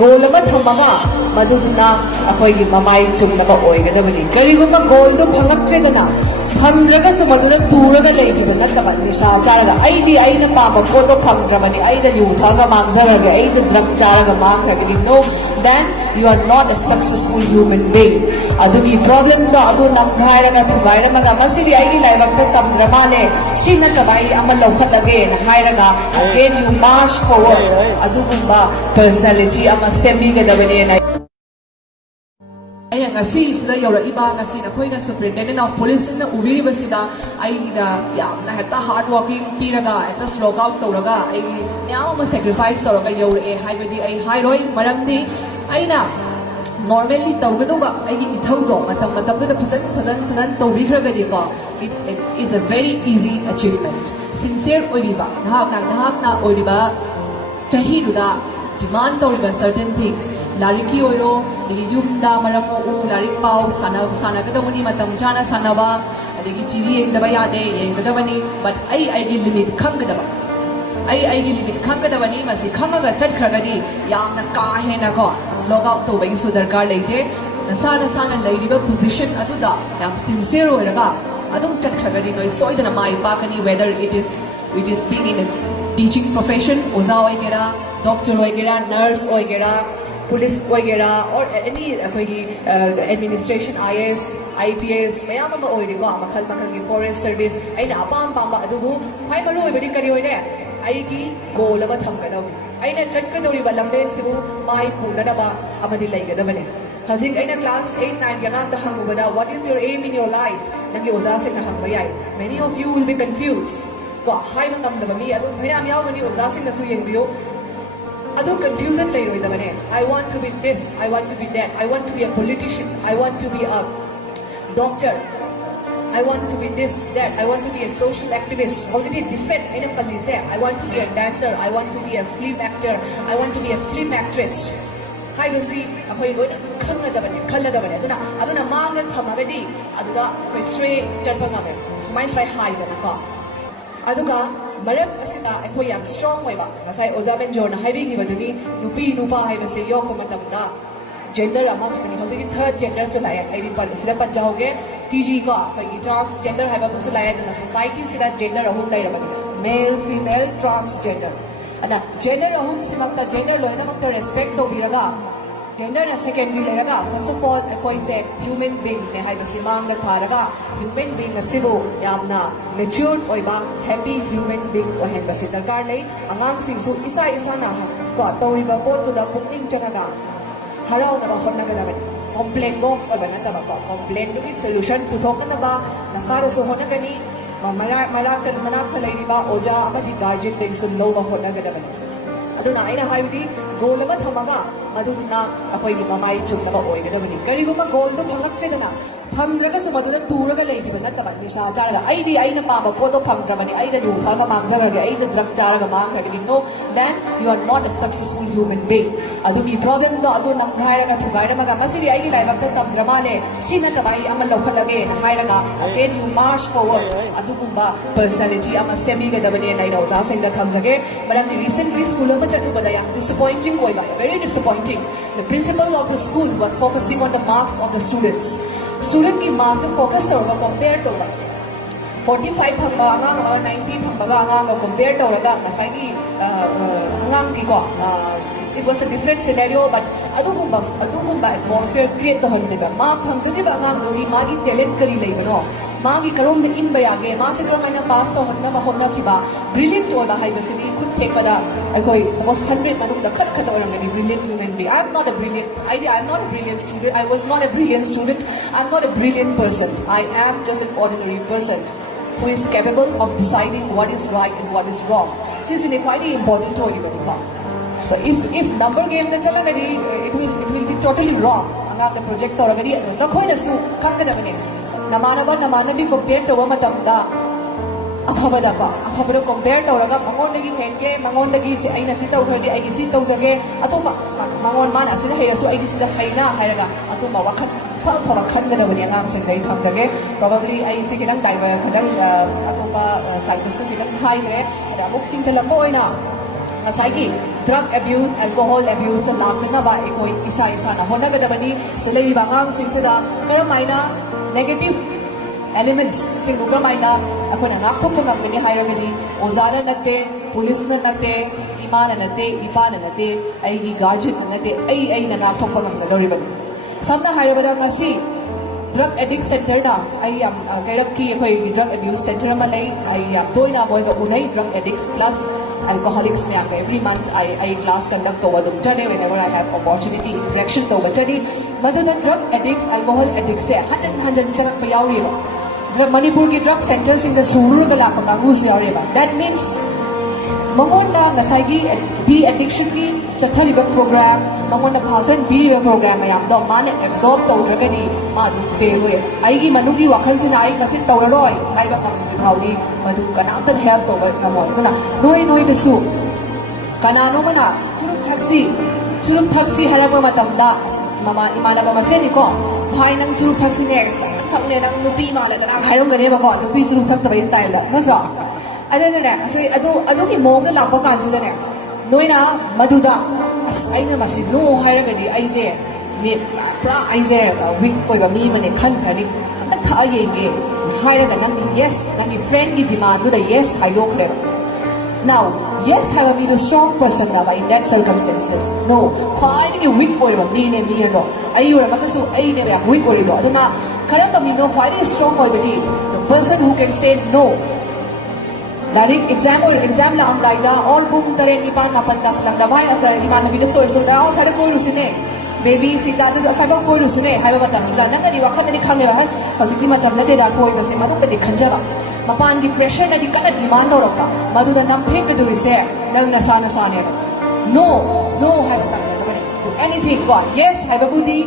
goal ama thamaga maduduna akhoi mamai chumnaba oigadabani kariguma goal do phangakredana phamdraga su maduda turaga leigiba nataba nisha charaga aidi aina pama photo phamdrabani aida yuthaga mangzaraga aida drug charaga mangragani no then you are not a successful human being adugi problem do adu namghairaga thugairamaga masidi aidi laibakta tamdramane sinatabai ama lokhatage na hairaga again you march forward adugumba personality ama semigadabani na I ngasi sida yora iba ngasi na khoi na superintendent of police na ubiri basida ai da yamna heta hard working tiraga eta stroke out toraga ai yama sacrifice toraga yora e haibadi ai hairoi maramdi aina normally taogadaba ai gi ithaudo matam da phazan tawbikragadi ko it's a very easy achievement sincere oiba nahak na oiba chahi duda demand toriba certain things lariki oiro yumda maramo u larik pau sana gadawani matam chana sanaba adigi chili engdaba yade engdabani but ai gi limit khanggadaba ai gi limit khanggadabani masi khangaga chatkragadi yamna ka hena ko slow out to bai su darkar leite nasana leiriba position aduda yam sincere oiraga adum chatkragadi noi soidana mai pakani whether it is being in a teaching profession oza oigera doctor oigera nurse oigera police oigera or any administration IAS IPS mayam ama oiriba makhal gi forest service aina apam pamba adubu phai maru oibadi kari oire aigi goal aba thamgadau aina chatkadori balambe sibu mai punanaba amadi laigadabane hazing aina class 8 9 ganam da hangubada what is your aim in your life nangi oza sing na hangba yai many of you will be confused ko hai manam da mi adu mayam yawani oza sing na su yengbiyo adu confusion lai roidabane I want to be this I want to be that I want to be a politician I want to be a doctor I want to be this that I want to be a social activist already different aina palise I want to be a dancer I want to be a film actor I want to be a film actress haibasi akhoi loi khalladabane aduna mangna thamagadi aduda koi straight charpanga me mai sai haibana ka aduga maram asita eikhoi yam strong oiba ngasai oza benjorna haibigi baduni nupi nupa haibase yok matamda gender ama kani hosiki third gender se lai ai pal sida panjauge tg ko kai transgender haiba musu lai na society sida gender ahum dai rabani male female transgender ana gender ahum simakta gender loina makta respect to biraga gender na secondary leraga first of all eikhoi se human being ne haibasi mangda tharaga human being asibu yamna matured oiba happy human being ohenbasi darkar lei angang singsu isa na ko toriba pot to da putting chanaga harau na hotnagadaba complaint box oba na tabak complaint du solution puthoknaba nasara so honagani manak lairiba oja amadi guardian ding sun lowa hotnagadaba aduna aina haibidi goal ama thamaga maduduna akhoi gi mamai chumnaba oigadabani kariguma goal do phangakredana phamdraga su maduda turaga leigiba nataba nisha charaga aidi aina pama photo phamdrabani aida yuthaga mangzaraga aida drug charaga mangragani no then you are not a successful human being adugi problem do adu namghairaga thugairamaga masidi aidi laibakta tamdramane sinatabai ama lokhatage na hairaga again you march forward adugumba personality ama semigadabani naina oza singda khamjage but recently school ama chatubada yam disappointing oiba very disappointing the principal of the school was focusing on the marks of the students student ki mark to focus toga compare toga 45 thamba angang 90 thamba angang compare toga nasai gi angang ki ko it was a different scenario but adugumba atmosphere create to handiba ma phangje ba angang dori magi talent kari leibano magi karom de in bayage ma se kramana pass to hotna kiba brilliant oba haibasini khud thekada eikhoi suppose 100 manuk da khat orangani brilliant human being I'm not a brilliant student I was not a brilliant student I'm not a brilliant person I am just an ordinary person who is capable of deciding what is right and what is wrong this is quite important to you so if number game da chalagadi it will be totally wrong anga the project oragadi na khoina su khanggadabane namanabi compare to matamda afabada compare toraga mangondagi henke mangondagi se aina si tawhadi ai si tawjage atoma mangon man asida heyasu ai si haina hairaga atoma wakhan fa khangadabani angam sing dai thamjage probably ai si kinang daiba khadang atoma side se kinang haire ada muk chingchalako oina masagi drug abuse, alcohol abuse the paknaba eikhoi isa isa na honagadabani salai bangang singsida karamaina negative elements singu karamaina akona ngakthok ngamgani hairagani ozara natte police na natte imana natte ipana natte ai gi guardian natte ai na ngakthok ngamgadoribani samna hairabada ngasi drug addict center da ai am kairapki eikhoi drug abuse center ma lai ai am toina boiga unai drug addicts plus alcoholics me every month I class conduct over them today whenever I have opportunity interaction over today mother than drug addicts alcohol addicts se hajan charak pa yauri ba Manipur ki drug centers in the suru ga la ka ngus yauri ba that means mangonda ngasagi de addiction ki chathaliba program mangonda bhasan video program ayam do mane absorb tawragani ma du fail hoye ai gi manugi wakhal sin ai kasin tawroi haiba kam thawdi madu kanamta help tawar kamon kana noi de su kanano mana churuk taxi haraba matamda mama imana ba maseni ko bhai nang churuk taxi ne thakne nang nupi mala da hairom gane ba ko nupi churuk tak tabai style da nazra adana so adu ki mong la ba kan sida ne noina maduda aina masi no hairagadi aise me pra aise week koi ba mi mane khan khani tha ye nge hairaga nang yes nang friend ki demand da yes I don't there now yes have a be strong person na in that circumstances no fine ki weak koi ba mi ne mi do ai ura makasu ai ne ba weak koi do aduna karamba mi no quite strong koi badi the person who can say no Dari exam la am laida all boom tare ni pan mapan tas lang da bhai asa iman nabi de so da sare koi rusine baby sita da saba koi rusine haiba batam sila nang ni wakhan ni khange ba has hajiki matam na te da koi base madu pe khanjala mapan ki pressure na di kana demand do rokka madu da nam thek ke durise nang na sa ne no haiba tam na to anything god yes haiba budi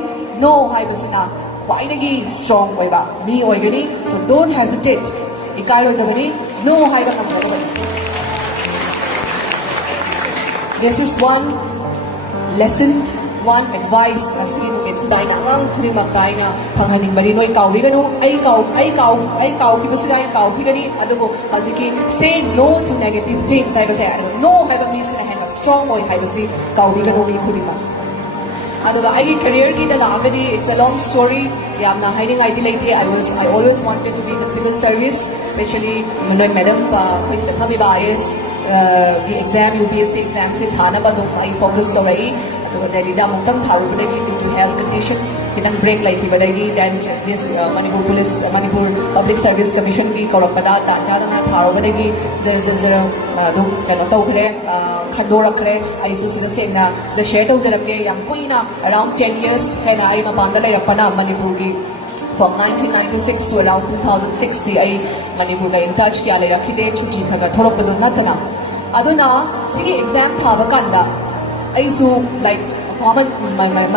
no haiba sina quite strong koi ba mi oi gani so don't hesitate ikai da bani no haiba kam da this is one lesson one advice as we do it's daina ang khudingmak daina phanghaning bari noi kauri ganu ai kau ki basai kau ki gani adubu haziki say no to negative things I say no haiba means in a hand strong boy haiba si kauri ganu ni khudingmak aduga ai career ki da lambidi it's a long story yamna hiding ID laite I always wanted to be in the civil service especially madam which the kami bias the exam UPSC exam se thana ba dum I focus to rai aduga Delhi da mungtam tharu badagi due to health conditions kitang break life badagi then this Manipur Public Service Commission ki korakpada ta na tharu badagi zara dum kana to khre khandora khre aisu sida semna sida share to jarake yam kuina around 10 years hena ai ma banda lai rapana Manipur ki from 1996 to around 2060 ai Manipur ga in touch kya le rakhide chuchi khaga thorok badu natana aduna sigi exam thaba kanda aisu like common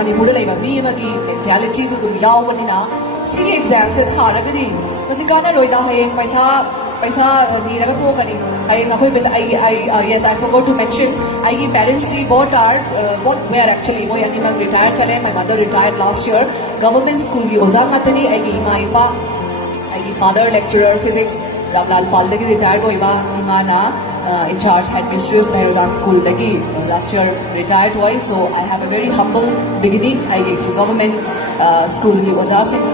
Manipur lai ba mi ma gi mentality du dum yaw bani na sigi exam se thara gadi masi kana loida hai paisa ni raga to kani ai ngakoi paisa I yes I forgot to mention I gi parents see what were actually moi animal retired chale my mother retired last year government school gi oza matani I gi ma ipa I gi father lecturer physics Ramlal Pal dagi retired hoi ba imana in charge headmistress Mehrudan school dagi last year retired hoi so I have a very humble beginning I gi government school gi oza se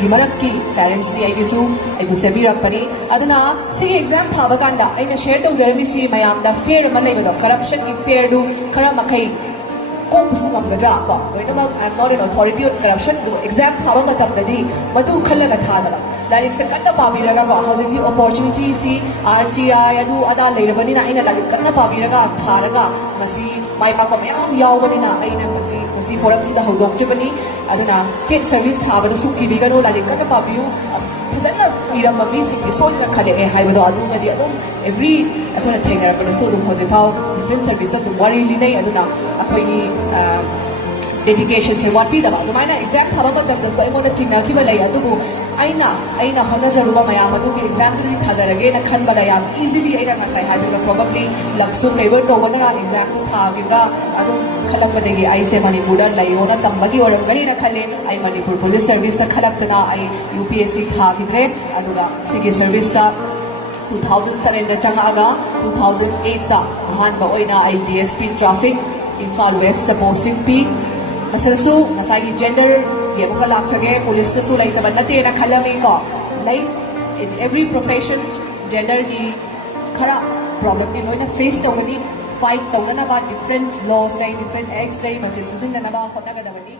gimarakki parents ni aisu aibu sebirakpani aduna sigi exam thaba kanda aina share to jeremy si mayam da fear ma lei do corruption ki fear du khara makai ko pusam ga dra ko I am not an authority on corruption do exam thaba matam dadi madu khalaga thada like se kanna pabiraga ko housing the opportunity si RTI adu ada leirabani na aina like kanna pabiraga tharaga masi mai pa ko yam yawbani na aina masi forum sida hodok chibani aduna state service thaba su ki bigano like kanna pabiu fazana iram mi si solina khale e haibado adu madi adum every apana thengara pa so dum hoje pau different service da worry li nei aduna akoi ni dedication se wati da ba to maina exam thaba ba da so emona tina ki ba lai adu aina hona zaruba mayam adu ki exam du thajarage na khan ba yam easily aina ngasai hadu probably laksu favor to wana exam tu tha giga adu khalak ba degi ai se Manipur lai ona tambagi oram gari na khale ai Manipur police service ta khalak tana ai UPSC tha gidre adu ga sigi service ta 2007 da changaga 2008 da ahan ba oina ai DSP traffic Imphal West da posting pi masasu nasagi gender ye muka lakchage police ta su lai ta banate na khalami ko lai in every profession gender ni khara problem ni loina face tawani fight tawna ba different laws like different acts like masisizin na ba khotnagadaba ni